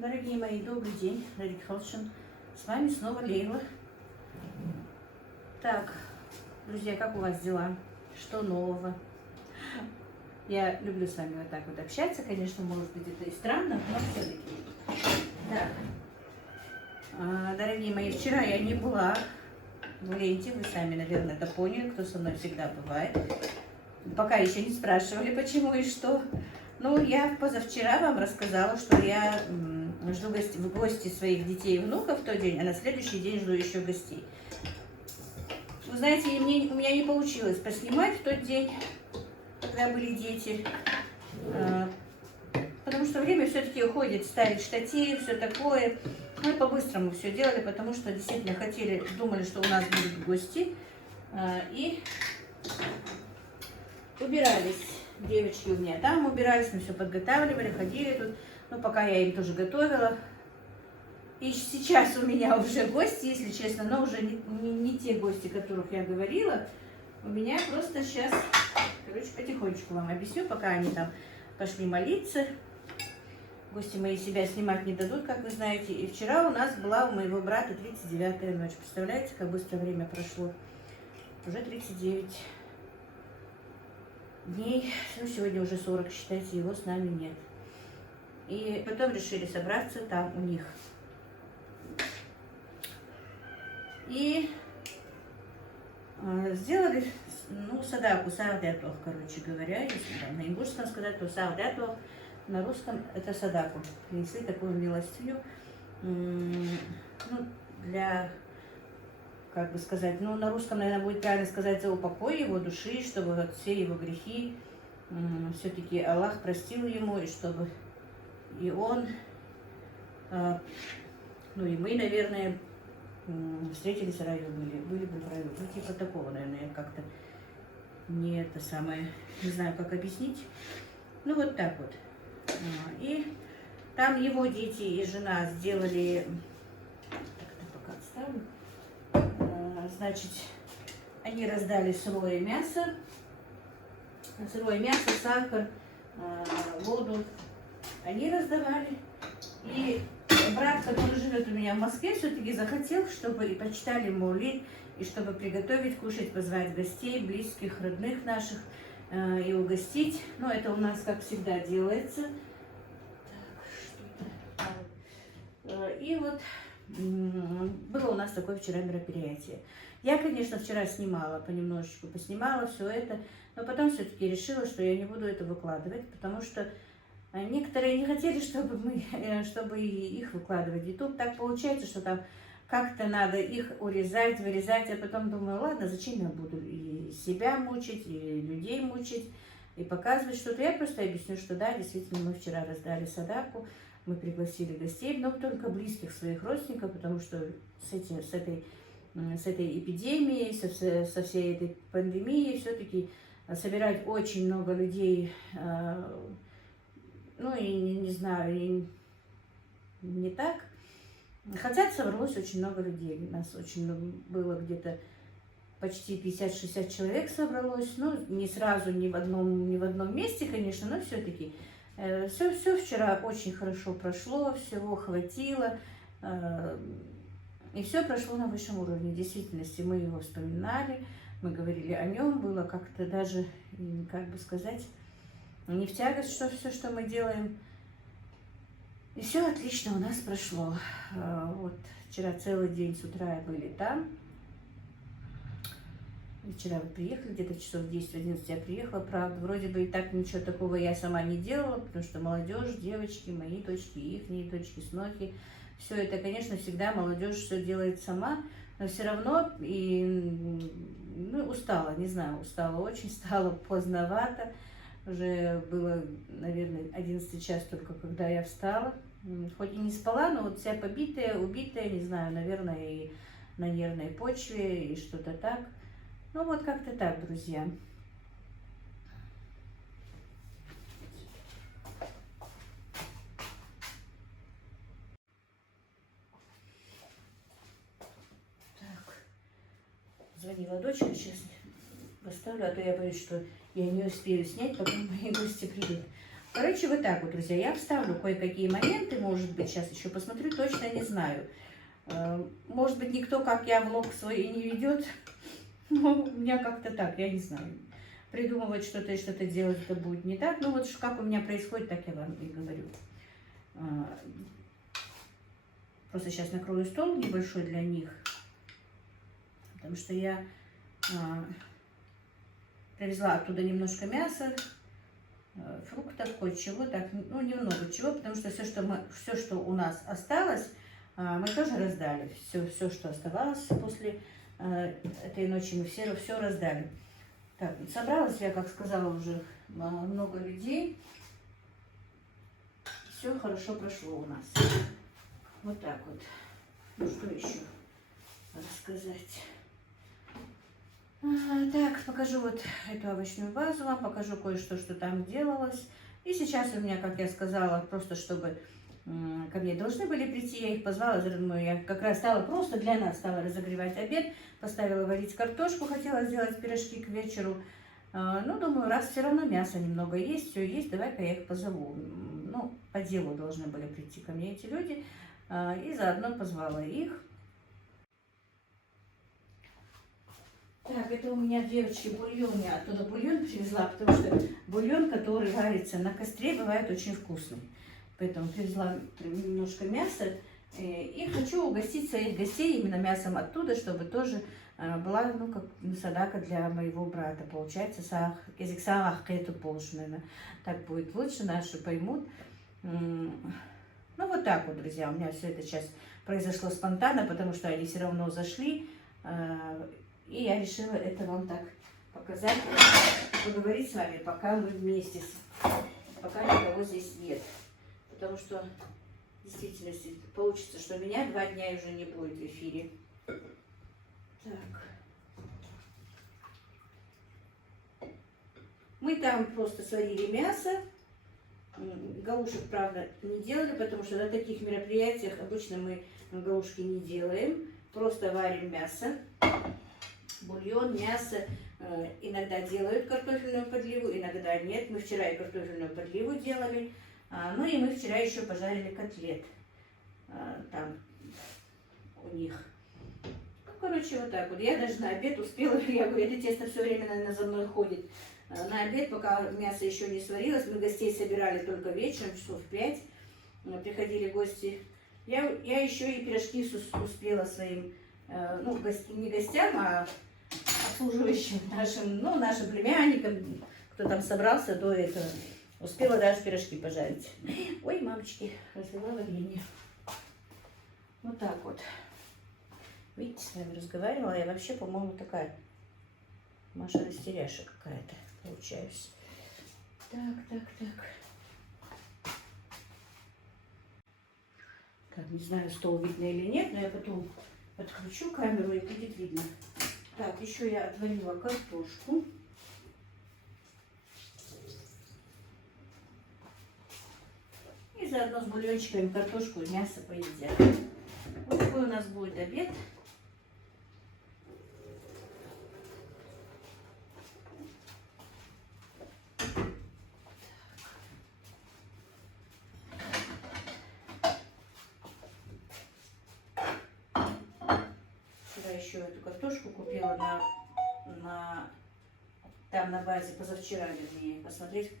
Дорогие мои, добрый день, Лариса Михайловна. С вами снова Лейла. Так, друзья, как у вас дела? Что нового? Я люблю с вами вот так вот общаться. Конечно, может быть, это и странно, но все-таки. Так, дорогие мои, вчера я не была в ленте. Вы сами, наверное, это поняли, кто со мной всегда бывает. Пока еще не спрашивали, почему и что. Ну, я позавчера вам рассказала, что я жду в гости своих детей и внуков в тот день, а на следующий день жду еще гостей. Вы знаете, у меня не получилось поснимать в тот день, когда были дети, потому что время все-таки уходит, ставить штатив, все такое. Мы по-быстрому все делали, потому что действительно думали, что у нас будут гости, и убирались. Девочки у меня там убирались, мы все подготавливали, ходили тут. Ну, пока я им тоже готовила. И сейчас у меня уже гости, если честно, но уже не те гости, о которых я говорила. У меня просто сейчас, короче, потихонечку вам объясню, пока они там пошли молиться. Гости мои себя снимать не дадут, как вы знаете. И вчера у нас была у моего брата 39-я ночь. Представляете, как быстро время прошло? Уже 39 дней. Ну, сегодня уже 40, считайте, его с нами нет. И потом решили собраться там у них. И сделали, ну, садаку, саудятох, короче говоря, если там на ингушском сказать, то саудятох, на русском это садаку. Принесли такую милостыню, ну, для, как бы сказать, ну, на русском, наверное, будет правильно сказать, за упокой его души, чтобы вот все его грехи, все-таки Аллах простил ему, и чтобы и он, ну, и мы, наверное, встретились в раю, были бы в раю. Ну, типа такого, наверное, как-то не это самое, не знаю, как объяснить. Ну, вот так вот. И там его дети и жена сделали, так это пока отставлю, значит, они раздали сырое мясо, сахар, воду. Они раздавали. И брат, который живет у меня в Москве, все-таки захотел, чтобы и почитали молитву, и чтобы приготовить, кушать, позвать гостей, близких, родных наших, и угостить. Но это у нас, как всегда, делается. И вот было у нас такое вчера мероприятие. Я, конечно, вчера снимала, понемножечку поснимала все это, но потом все-таки решила, что я не буду это выкладывать, потому что некоторые не хотели, чтобы их выкладывать. И тут так получается, что там как-то надо их урезать, вырезать. А потом думаю, ладно, зачем я буду и себя мучить, и людей мучить, и показывать что-то. Я просто объясню, что да, действительно, мы вчера раздали садаку, мы пригласили гостей, но только близких своих родственников, потому что с этой эпидемией, со всей этой пандемией все-таки собирать очень много людей, ну и не знаю, и не так. Хотя собралось очень много людей. У нас было где-то почти 50-60 человек собралось. Ну, не сразу, не в одном месте, конечно, но все-таки. Все вчера очень хорошо прошло, всего хватило. И все прошло на высшем уровне. В действительности мы его вспоминали, мы говорили о нем. Было как-то даже, как бы сказать, не в тягость, что все, что мы делаем. И все отлично у нас прошло. Вот вчера целый день с утра были там. И вчера вы приехали, где-то часов 10-11 я приехала. Правда, вроде бы и так ничего такого я сама не делала, потому что молодежь, девочки, мои дочки, их дочки, снохи. Все это, конечно, всегда молодежь все делает сама, но все равно устала, не знаю, очень, стало поздновато. Уже было, наверное, 11 час только, когда я встала. Хоть и не спала, но вот вся побитая, убитая, не знаю, наверное, и на нервной почве, и что-то так. Ну вот как-то так, друзья. Так, звонила дочка, сейчас поставлю, а то я боюсь, что я не успею снять, пока мои гости придут. Короче, вот так вот, друзья. Я вставлю кое-какие моменты, может быть, сейчас еще посмотрю, точно не знаю. Может быть, никто, как я, влог свой и не ведет, но у меня как-то так, я не знаю. Придумывать что-то и что-то делать, это будет не так. Ну вот как у меня происходит, так я вам и говорю. Просто сейчас накрою стол небольшой для них, потому что я привезла оттуда немножко мяса, фруктов, кое-чего, так, ну немного чего, потому что все, что у нас осталось, мы тоже раздали. Все, что оставалось после этой ночи, мы все раздали. Так, собралась я, как сказала, уже много людей. Все хорошо прошло у нас. Вот так вот. Ну что еще рассказать? Так, покажу вот эту овощную базу вам, покажу кое-что, что там делалось. И сейчас у меня, как я сказала, просто чтобы ко мне должны были прийти, я их позвала, я как раз стала просто для нас, стала разогревать обед, поставила варить картошку, хотела сделать пирожки к вечеру. Ну, думаю, раз все равно мясо немного есть, все есть, давай-ка я их позову. Ну, по делу должны были прийти ко мне эти люди, и заодно позвала их. Так, это у меня, девочки, бульон. Я оттуда бульон привезла, потому что бульон, который варится на костре, бывает очень вкусный. Поэтому привезла немножко мяса. И хочу угостить своих гостей именно мясом оттуда, чтобы тоже была, ну, как садака для моего брата. Получается, эту полшу, наверное, так будет лучше, наши поймут. Ну, вот так вот, друзья, у меня все это сейчас произошло спонтанно, потому что они все равно зашли. И я решила это вам так показать, поговорить с вами, пока мы вместе, пока никого здесь нет. Потому что в действительности получится, что меня 2 дня уже не будет в эфире. Так. Мы там просто сварили мясо. Галушек, правда, не делали, потому что на таких мероприятиях обычно мы галушки не делаем. Просто варим мясо. Бульон, мясо, иногда делают картофельную подливу, иногда нет. Мы вчера и картофельную подливу делали, ну и мы вчера еще пожарили котлет там у них. Ну, короче, вот так вот. Я даже на обед успела, я говорю, это тесто все время, наверное, за мной ходит. На обед, пока мясо еще не сварилось, мы гостей собирали только вечером, часов в 5, приходили гости. Я еще и пирожки успела своим, ну, не гостям, а обслуживающим нашим, ну, нашим племянникам, кто там собрался до этого. Успела даже пирожки пожарить. Ой, мамочки, разлила варенье. Вот так вот. Видите, с вами разговаривала. Я вообще, по-моему, такая Маша растеряша какая-то получаюсь. Так. Так, не знаю, стол видно или нет, но я потом подключу камеру и будет видно. Так, еще я отварила картошку. И заодно с бульончиками картошку и мясо поедят. Вот такой у нас будет обед. Вчера еще эту картошку купила там на базе позавчера, вернее, посмотреть,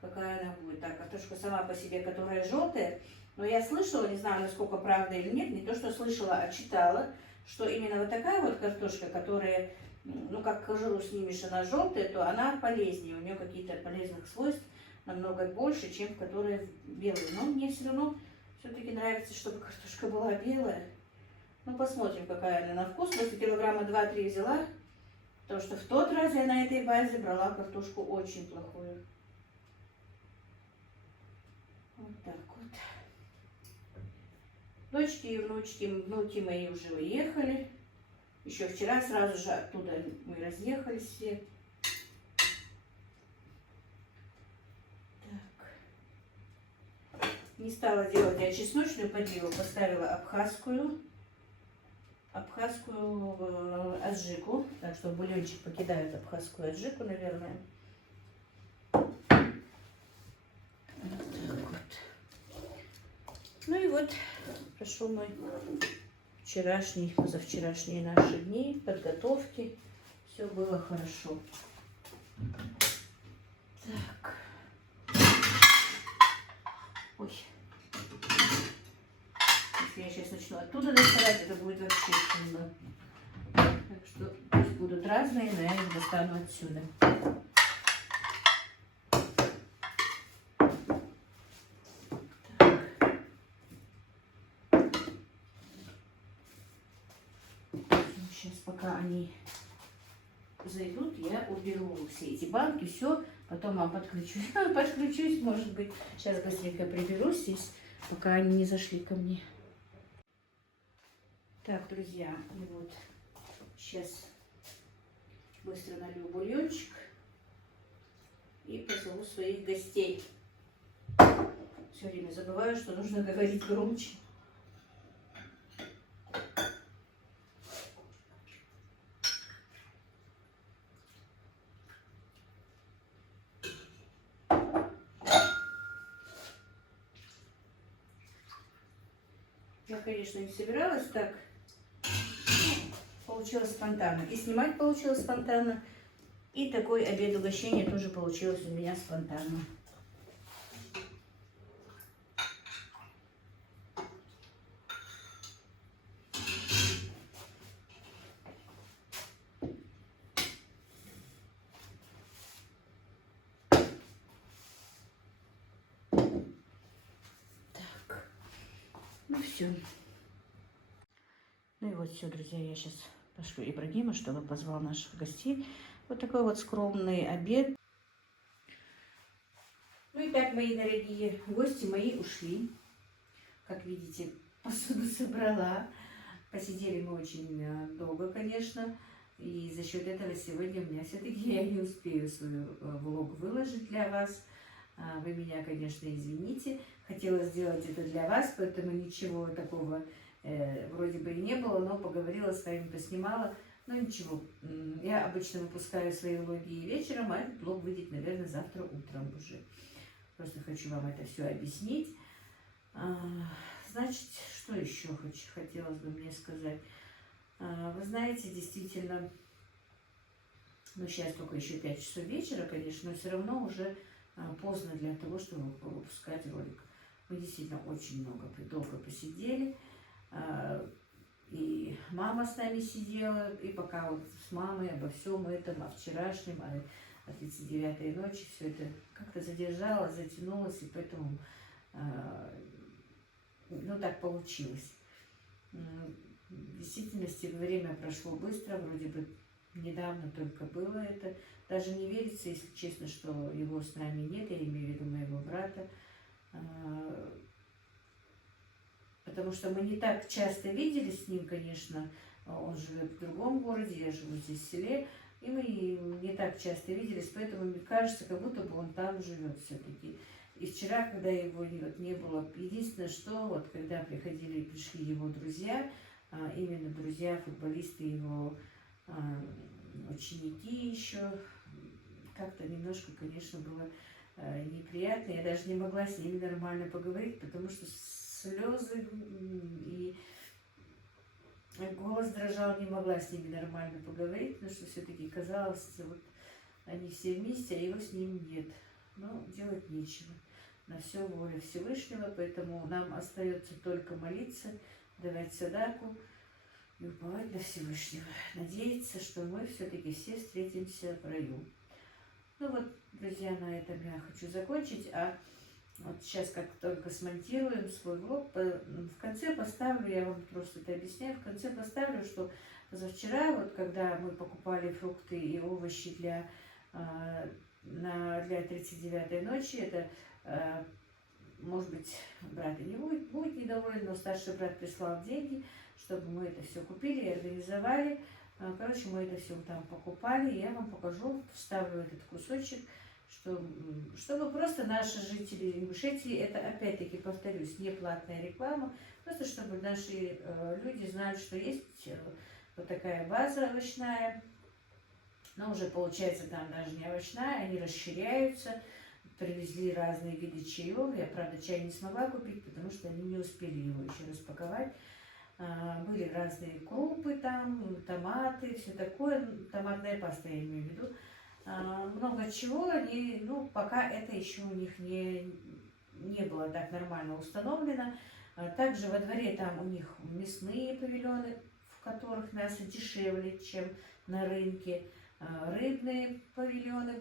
какая она будет. Так, картошка сама по себе, которая желтая, но я слышала, не знаю, насколько правда или нет, не то, что слышала, а читала, что именно вот такая вот картошка, которая, ну, как кожуру снимешь, она желтая, то она полезнее, у нее какие-то полезных свойств намного больше, чем которая белая. Но мне все равно все-таки нравится, чтобы картошка была белая. Ну, посмотрим, какая она на вкус. Просто килограмма 2-3 взяла. Потому что в тот раз я на этой базе брала картошку очень плохую. Вот так вот. Дочки и внуки мои уже уехали. Еще вчера сразу же оттуда мы разъехались все. Так. Не стала делать я чесночную подливу, поставила абхазскую аджику, так что бульончик покидает абхазскую аджику, наверное. и вот прошел мой вчерашний, позавчерашние наши дни подготовки. Все было хорошо. Так. Ой. Если я сейчас начну оттуда доставать, это будет вообще трудно. Так что пусть будут разные, но я их достану отсюда. Сейчас, пока они зайдут, я уберу все эти банки, все, потом вам подключусь. Подключусь, может быть. Сейчас быстренько приберусь здесь, пока они не зашли ко мне. Так, друзья, и вот сейчас быстро налью бульончик и позову своих гостей. Все время забываю, что нужно говорить громче. Я, конечно, не собиралась так. Получилось спонтанно. И снимать получилось спонтанно. И такой обед угощения тоже получилось у меня спонтанно. Так. Ну все. Ну и вот все, друзья, я сейчас пошлю Ибрагима, чтобы позвал наших гостей. Вот такой вот скромный обед. Ну и так, мои дорогие гости мои ушли. Как видите, посуду собрала. Посидели мы очень долго, конечно. И за счет этого сегодня у меня все-таки я не успею свой влог выложить для вас. Вы меня, конечно, извините. Хотела сделать это для вас, поэтому ничего такого вроде бы и не было, но поговорила с вами, поснимала. Ну ничего, я обычно выпускаю свои влоги вечером, а этот влог выйдет, наверное, завтра утром уже. Просто хочу вам это все объяснить. Значит, что еще хотелось бы мне сказать? Вы знаете, действительно, ну сейчас только еще 5 часов вечера, конечно, но все равно уже поздно для того, чтобы выпускать ролик. Мы действительно очень долго посидели. И мама с нами сидела, и пока вот с мамой обо всем этом, о вчерашнем, о 39-й ночи, все это как-то задержалось, затянулось, и поэтому, ну, так получилось. В действительности время прошло быстро, вроде бы недавно только было это. Даже не верится, если честно, что его с нами нет, я имею в виду моего брата. Потому что мы не так часто виделись с ним, конечно. Он живет в другом городе, я живу здесь в селе. И мы не так часто виделись, поэтому мне кажется, как будто бы он там живет все-таки. И вчера, когда его не было, единственное, что вот когда пришли его друзья, именно друзья, футболисты, его ученики еще, как-то немножко, конечно, было неприятно. Я даже не могла с ними нормально поговорить, потому что слезы и голос дрожал, не могла с ними нормально поговорить, потому что все-таки казалось, вот они все вместе, а его с ним нет. Но делать нечего. На все воля Всевышнего, поэтому нам остается только молиться, давать садаку и уповать на Всевышнего. Надеяться, что мы все-таки все встретимся в раю. Ну вот, друзья, на этом я хочу закончить. А вот сейчас, как только смонтируем свой влог, в конце поставлю, я вам просто это объясняю, в конце поставлю, что позавчера, вот когда мы покупали фрукты и овощи для 39-й ночи, это, может быть, брат и не будет недоволен, но старший брат прислал деньги, чтобы мы это все купили и организовали. Короче, мы это все там покупали, и я вам покажу, вставлю этот кусочек, чтобы просто наши жители Ингушетии, это опять-таки, повторюсь, не платная реклама, просто чтобы наши люди знали, что есть вот такая база овощная, но уже получается там даже не овощная, они расширяются, привезли разные виды чаев. Я, правда, чай не смогла купить, потому что они не успели его еще распаковать. Были разные крупы там, томаты, все такое. Томатная паста, я имею в виду. Много чего. Они, ну, пока это еще у них не было так нормально установлено. Также во дворе там у них мясные павильоны, в которых мясо дешевле, чем на рынке. Рыбные павильоны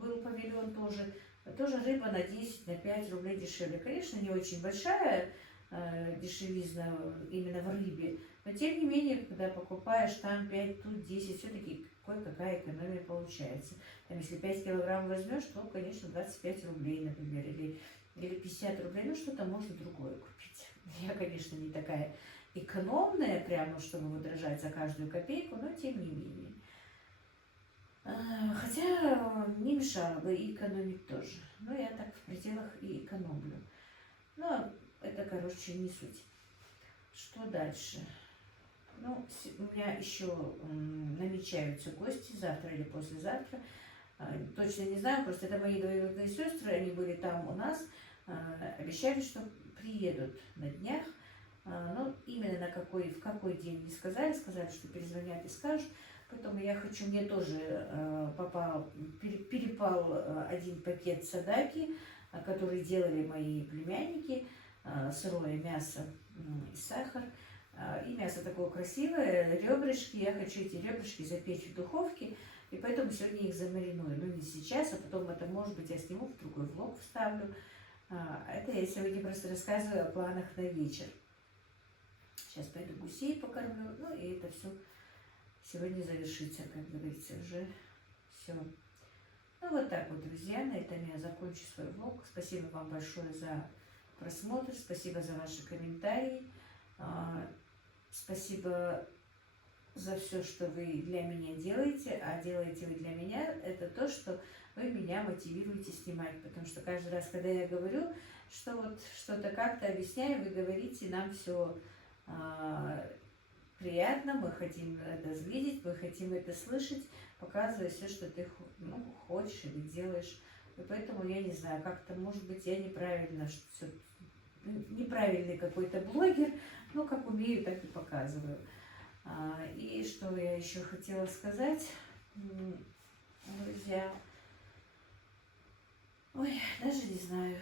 был павильон тоже. Тоже рыба на 10, на 5 рублей дешевле. Конечно, не очень большая дешевизна именно в рыбе, но тем не менее, когда покупаешь там 5, тут 10, все-таки кое-какая экономия получается. Там, если 5 килограмм возьмешь, то, конечно, 25 рублей, например, или 50 рублей, ну что-то можно другое купить. Я, конечно, не такая экономная, прямо, чтобы выдрожать за каждую копейку, но тем не менее. Хотя не мешало бы и экономить тоже. Но я так в пределах и экономлю. Но это, короче, не суть. Что дальше? Ну, у меня еще намечаются гости завтра или послезавтра. Точно не знаю, просто это мои двоюродные сестры, они были там у нас. Обещали, что приедут на днях. Но именно в какой день не сказали. Сказали, что перезвонят и скажут. Поэтому я хочу, мне тоже перепал один пакет садаки, который делали мои племянники, сырое мясо и сахар. И мясо такое красивое, ребрышки. Я хочу эти ребрышки запечь в духовке, и поэтому сегодня их замариную. Но не сейчас, а потом это, может быть, я сниму, в другой влог вставлю. Это я сегодня просто рассказываю о планах на вечер. Сейчас пойду гусей покормлю, ну и это все сегодня завершится, как говорится, уже все. Ну вот так вот, друзья, на этом я закончу свой влог. Спасибо вам большое за просмотр, спасибо за ваши комментарии, спасибо за все, что вы для меня делаете, а делаете вы для меня, это то, что вы меня мотивируете снимать, потому что каждый раз, когда я говорю, что вот что-то как-то объясняю, вы говорите, нам все приятно, мы хотим это видеть, мы хотим это слышать, показывая все, что ты хочешь или делаешь. И поэтому я не знаю, как-то, может быть, я неправильный какой-то блогер, но как умею, так и показываю. И что я еще хотела сказать, друзья, ой, даже не знаю,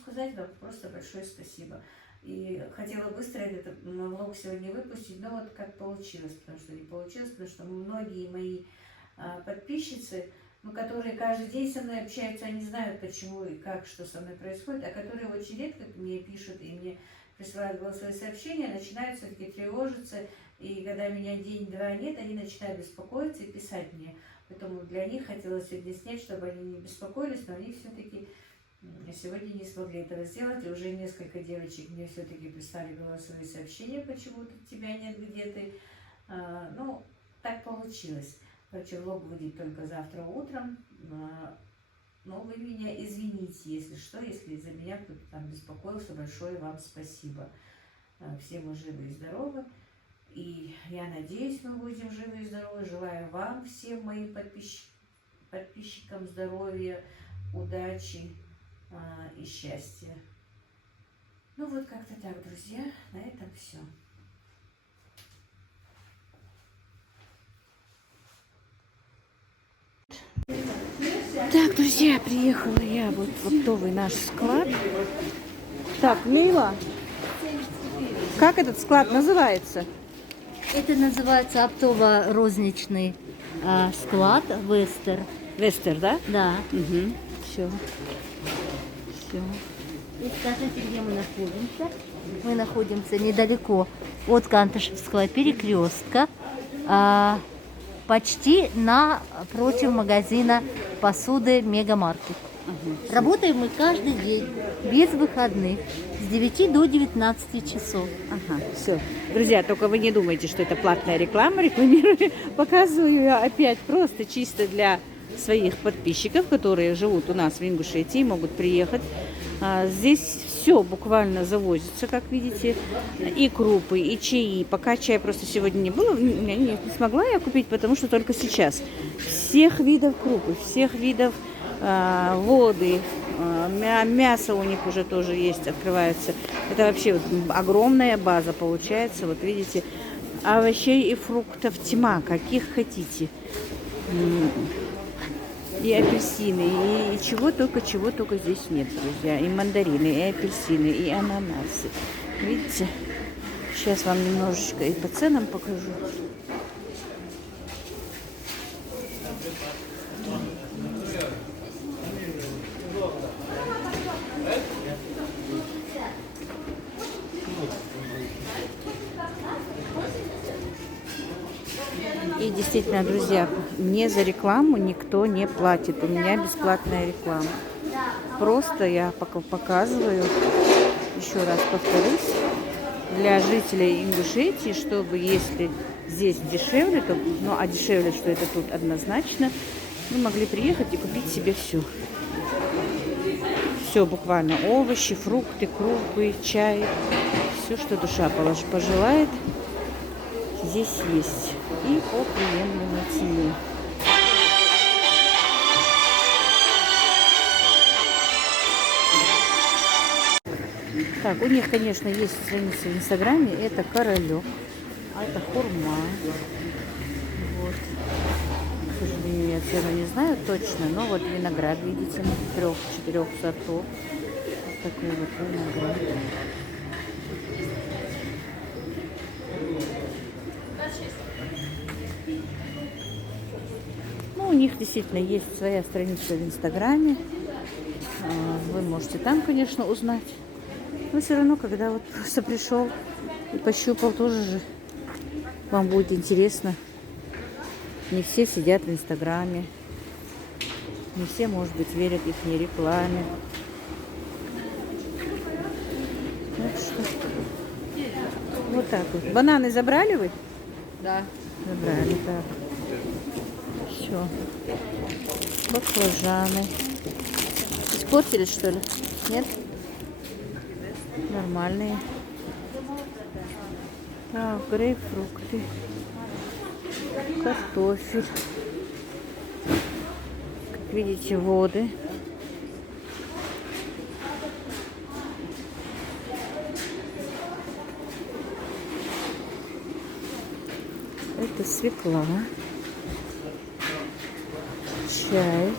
сказать вам просто большое спасибо. И хотела быстро этот влог сегодня выпустить, но вот как получилось, потому что не получилось, потому что многие мои подписчицы, которые каждый день со мной общаются, они знают, почему и как, что со мной происходит, а которые очень редко мне пишут и мне присылают голосовые сообщения, начинают все-таки тревожиться, и когда меня день-два нет, они начинают беспокоиться и писать мне. Поэтому для них хотелось сегодня снять, чтобы они не беспокоились, но они все-таки сегодня не смогли этого сделать, и уже несколько девочек мне все-таки прислали голосовые сообщения, почему тут тебя нет, где ты. Ну, так получилось. Короче, влог будет только завтра утром. Но вы меня извините, если что, если из-за меня кто-то там беспокоился, большое вам спасибо. Все мы живы и здоровы. И я надеюсь, мы будем живы и здоровы. Желаю вам, всем моим подписчикам здоровья, удачи и счастья. Ну вот как-то так, друзья, на этом все. Так, друзья, приехала я вот в оптовый наш склад. Так, Лейла, как этот склад называется? Это называется оптово-розничный склад Вестер. Вестер, да? Да. Угу. Все. И скажите, где мы находимся? Мы находимся недалеко от Кантышевского перекрестка, почти напротив магазина посуды Мегамаркет. Ага. Работаем мы каждый день, без выходных, с 9 до 19 часов. Ага, все. Друзья, только вы не думайте, что это платная реклама, рекламирую. Показываю я опять просто чисто для своих подписчиков, которые живут у нас в Ингушетии, могут приехать. Здесь все буквально завозится, как видите, и крупы, и чаи. Пока чая просто сегодня не было, не смогла я купить, потому что только сейчас. Всех видов крупы, всех видов воды, Мясо у них уже тоже есть, открывается. Это вообще вот огромная база получается. Вот видите, овощей и фруктов тьма, каких хотите. И апельсины, и чего только здесь нет, друзья. И мандарины, и апельсины, и ананасы. Видите? Сейчас вам немножечко и по ценам покажу. И действительно, друзья, мне за рекламу никто не платит. У меня бесплатная реклама. Просто я показываю, еще раз повторюсь, для жителей Ингушетии, чтобы если здесь дешевле, то, ну а дешевле, что это тут однозначно, вы могли приехать и купить себе все. Все буквально, овощи, фрукты, крупы, чай, все, что душа пожелает, здесь есть. И по приемлемой цене. Так, у них, конечно, есть страница в Инстаграме. Это королек, а это хурма. Вот. К сожалению, я цену не знаю точно, но вот виноград, видите, 3-4 сортов. Вот такой вот виноград. Ну, у них действительно есть своя страница в Инстаграме. Вы можете там, конечно, узнать. Но все равно, когда вот просто пришел и пощупал, тоже же вам будет интересно. Не все сидят в Инстаграме. Не все, может быть, верят их рекламе. Так что вот так вот. Бананы забрали вы? Да. Забрали, так. Все. Баклажаны. Испортились, что ли? Нет? Нормальные. Так, грейпфрукты. Картофель. Как видите, воды. Это свекла. Чай.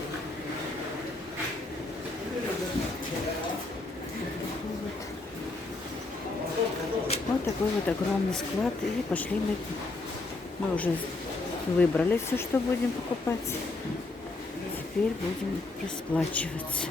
Вот такой вот огромный склад. И пошли мы уже выбрали все, что будем покупать. Теперь будем расплачиваться.